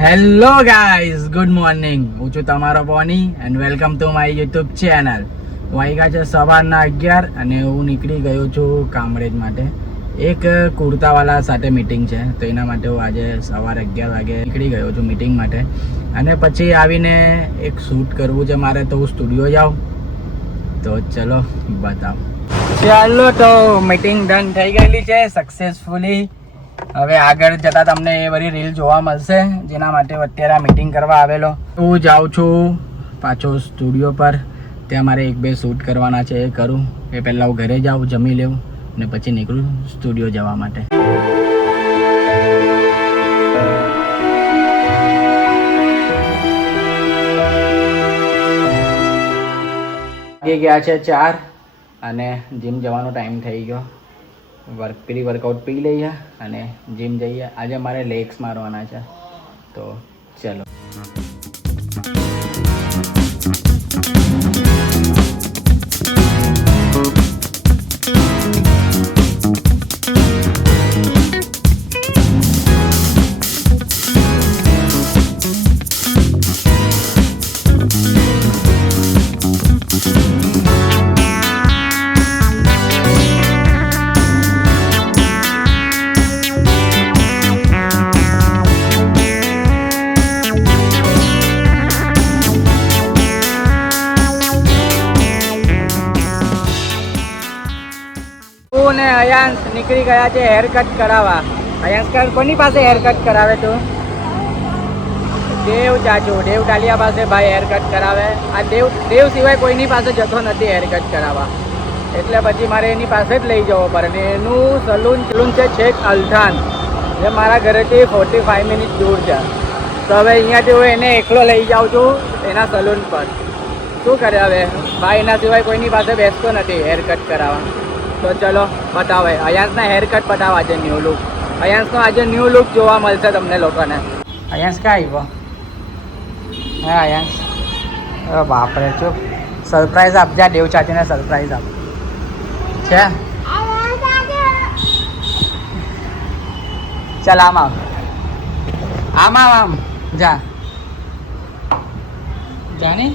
Hello guys, good morning. હું છું તમારો Boney and welcome to my YouTube channel. વાગ્યા છે સવારના 11 અને હું નીકળી ગયો છું કામરેજ માટે. એક કુર્તાવાલા સાથે મીટિંગ છે, તો એના માટે હું આજે સવારે 11 વાગે નીકળી ગયો છું મીટિંગ માટે. અને પછી આવીને એક શૂટ કરવું છે મારે, તો હું સ્ટુડિયો જાઉં. તો ચલો બતાવો. ચાલો, તો મીટિંગ ડન થઈ ગયેલી છે સક્સેસફુલી. હવે આગળ જતાં તમને એ બધી રીલ જોવા મળશે, જેના માટે અત્યારે આ મીટિંગ કરવા આવેલો. હું જાઉં છું પાછો સ્ટુડિયો પર. ત્યાં મારે 1-2 શૂટ કરવાના છે, એ કરું. એ પહેલાં હું ઘરે જાઉં, જમી લેવું અને પછી નીકળું સ્ટુડિયો જવા માટે. વાગી ગયા છે 4 અને જીમ જવાનો ટાઈમ થઈ ગયો. વર્કઆઉટ પી લઈએ અને જીમ જઈએ. આજે મારે લેગ્સ મારવાના છે, તો ચલો. ને અયાંશ નીકળી ગયા છે હેર કટ કરાવવા. અયાંશ કોની પાસે હેર કટ કરાવે તું? દેવ ડાલિયા પાસે ભાઈ હેર કટ કરાવે. આ દેવ સિવાય કોઈની પાસે જતો નથી હેર કટ કરાવવા, એટલે પછી મારે એની પાસે જ લઈ જવો પડે. ને એનું સલૂન છે છેક અલથાન, જે મારા ઘરેથી 45 મિનિટ દૂર છે. તો હવે અહીંયાથી હું એને એકલો લઈ જાઉં છું એના સલૂન પર. શું કરે હવે ભાઈ, એના સિવાય કોઈની પાસે બેસતો નથી હેર કટ કરાવવા. તો ચલો બતાવે અયાંશના હેર કટ બતાવવા. આજે ન્યૂ લુક, અયાંશનો આજે ન્યૂ લુક જોવા મળશે તમને લોકોને. અયાંશ ક્યાં આવ્યો? હા અયાંશ, બાપરે ચૂપ. સરપ્રાઈઝ આપજા, દેવ ચાચીને સરપ્રાઈઝ આપ છે. ચાલ આમ આમ જા જાની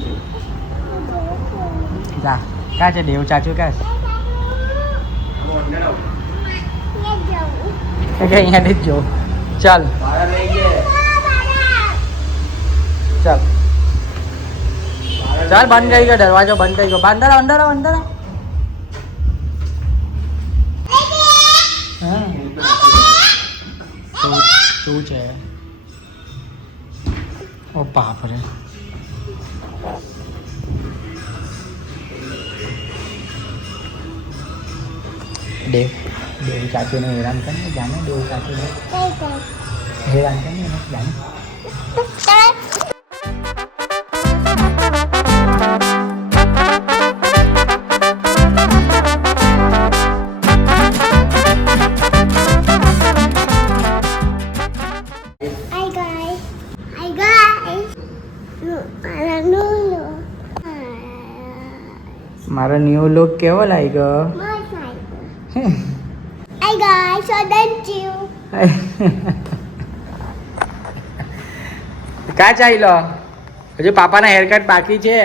જા. ક્યાં છે દેવ ચાચુ? ક્યાં છે? અહીંયાથી જ જો. ચાલ ચાલ ચાલ. બંધ થઈ ગયો દરવાજો, બંધ થઈ ગયો. અંદર શું છે? ઓ બાપરે, દેવ ચાચુને હેરાન કરીને જાને. દેવ ચાચુને હેરાન કરીને જાને. મારો ન્યૂ લુક કેવો લાગ્યો? Hi guys, so thank you. ક્યાં ચાલ્યો? હજુ પાપાના હેરકટ બાકી છે.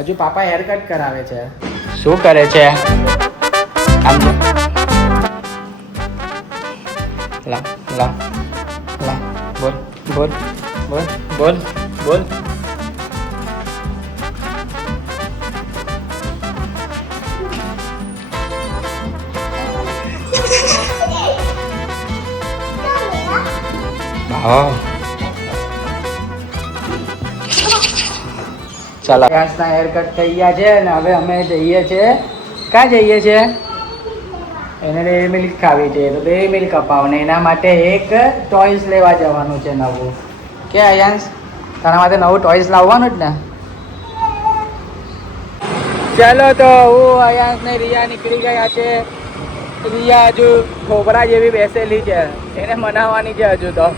હજુ પાપા હેરકટ કરાવે છે. શું કરે છે? આમ જો. લા બોલ. ચાલો, અયાંશના હેર કટ થઈ ગયા છે અને હવે અમે જઈએ છીએ. ક્યાં જઈએ છીએ? એને ડેરી મિલ્ક ખાવી છે, તો ડેરી મિલ્ક અપાવો ને એના માટે એક ટોયસ લેવા જવાનું છે નવું. કે અયાંશ, તારા માટે નવું ટોયસ લાવવાનું જ ને? ચાલો, તો હું અયાંશ ને રિયા નીકળી ગયા છે. રિયા હજુ ખોબરા જેવી બેસેલી છે, એને મનાવવાની છે હજુ. તો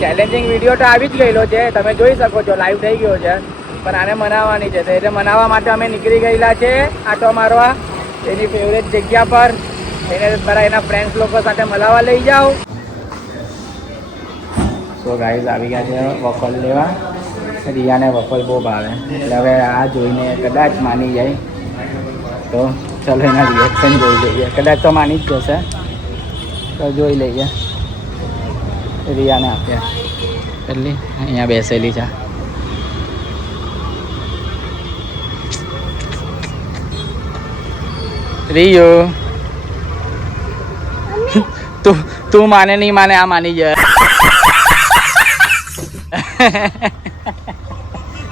ચેલેન્જિંગ વિડીયો તો આવી જ ગયેલો છે, તમે જોઈ શકો છો, લાઈવ થઈ ગયો છે. પણ આને મનાવવાની છે, તો એને મનાવવા માટે અમે નીકળી ગયેલા છે આટો મારવા એની ફેવરેટ જગ્યા પર. એને બધા એના ફ્રેન્ડ્સ લોકો સાથે મળવા લઈ જાઓ. તો ગાઈઝ આવી ગયા છે વફલ લેવા. રિયાને વફલ બહુ ભાવે એટલે હવે આ જોઈને કદાચ માની જાય તો ચલો એના રિએક્શન જોઈ લઈએ. કદાચ તો માની જ જશે તો જોઈ લઈએ. રિયાને આપ્યા એટલી અહીંયા બેસેલી છે. રિયો તું માને નહીં માને આ માની જાય.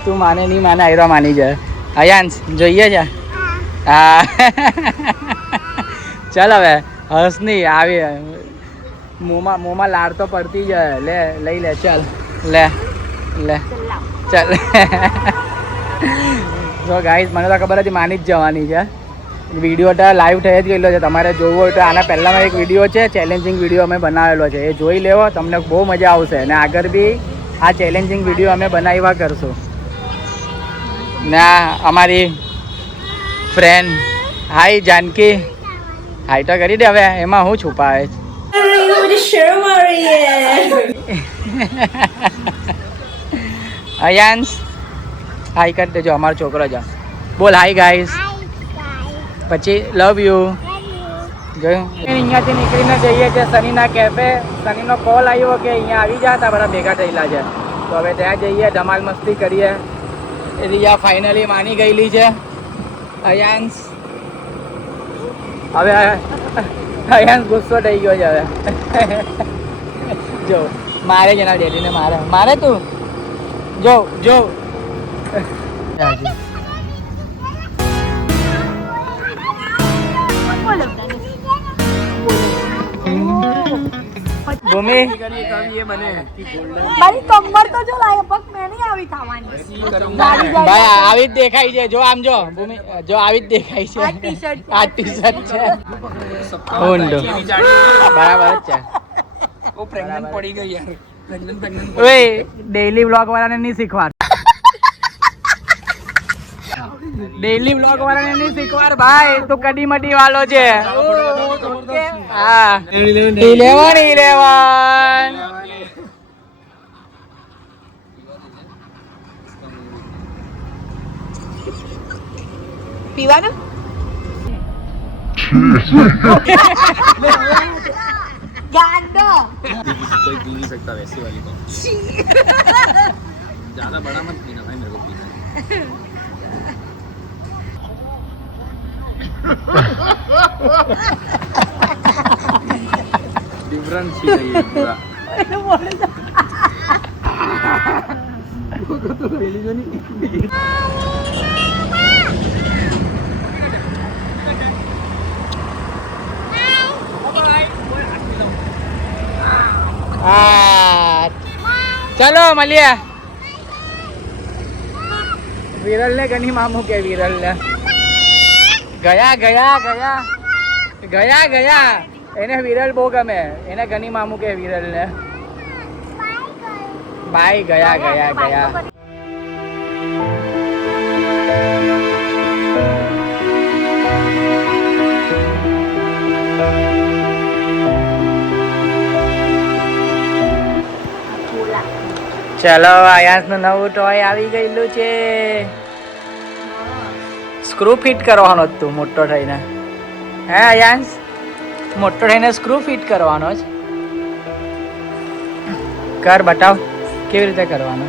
તું માને નહીં માને આયરો માની જાય. અયાંશ જોઈએ છે. હા ચાલ હવે હસ નહીં આવી મોંમાં લાડ તો પડતી જાય. લઈ લે ચાલ લે ચાલ. તો ગાઈસ મને તો ખબર હતી માની જ જવાની છે. વિડીયો તો લાઈવ થઈ જ ગયેલો છે. તમારે જોવો હોય તો આના પહેલાંનો એક વિડીયો છે, ચેલેન્જિંગ વિડીયો અમે બનાવેલો છે, એ જોઈ લેવો. તમને બહુ મજા આવશે. અને આગળ બી આ ચેલેન્જિંગ વિડીયો અમે બનાવ્યા કરશું. ના અમારી ફ્રેન્ડ હાય જાનકી હાય તો કરી દે હવે. એમાં હું છુપાવે છે. અયાંશ હાય કરી દેજો. અમારો છોકરો જા બોલ હાય ગાઈસ. પછી લવ યુ. જોયું અહીંયાથી નીકળીને જઈએ છીએ સનીના કેફે. સનીનો કોલ આવ્યો કે અહીંયા આવી જા. તા બધા ભેગા થયેલા છે તો હવે ત્યાં જઈએ, ધમાલ મસ્તી કરીએ. રિયા ફાઇનલી માની ગયેલી છે. અયાંશ હવે અયાંશ ગુસ્સો થઈ ગયો છે હવે. જો મારે જ એના ડેડીને મારે તું જો ભૂમિ મારી કમર તો જો લાગે પગ મેં નહીં આવી ખાવાની. ભાઈ આવી જ દેખાય છે. જો આમ જો ભૂમિ જો આવી જ દેખાય છે. આ ટી-શર્ટ છે ઊંડો બરાબર જ છે. ઓ પ્રેગ્નન્ટ પડી ગઈ યાર. પ્રેગ્નન્ટ ઓય ડેઈલી વ્લોગ વાળાને નહીં શીખવાડ. ડેઈલી વ્લોગ વાળાને નહીં શીખવાડ ભાઈ. તું કડી મડી વાળો છે. હા 11 પીવાનું गांडो कोई पी नहीं सकता वैसी वाली तो ज्यादा बड़ा मत पीना भाई, मेरे को पीना है। डिफरेंस ही है ये पूरा। चलो मलिया विरल ने गनी मामू के विरल ने गया गया गया गया गया એને વિરલ બહુ ગમે. એને ગની મામુ કે વિરલ ને બાય ગયા ગયા ગયા. ચલો આયાસનું નવું ટોય આવી ગયેલું છે. સ્ક્રૂ ફિટ કરવાનો જ તું મોટો થઈને. હે આયાસ મોટો થઈને સ્ક્રૂ ફિટ કરવાનો જ. કર બતાવ કેવી રીતે કરવાનો.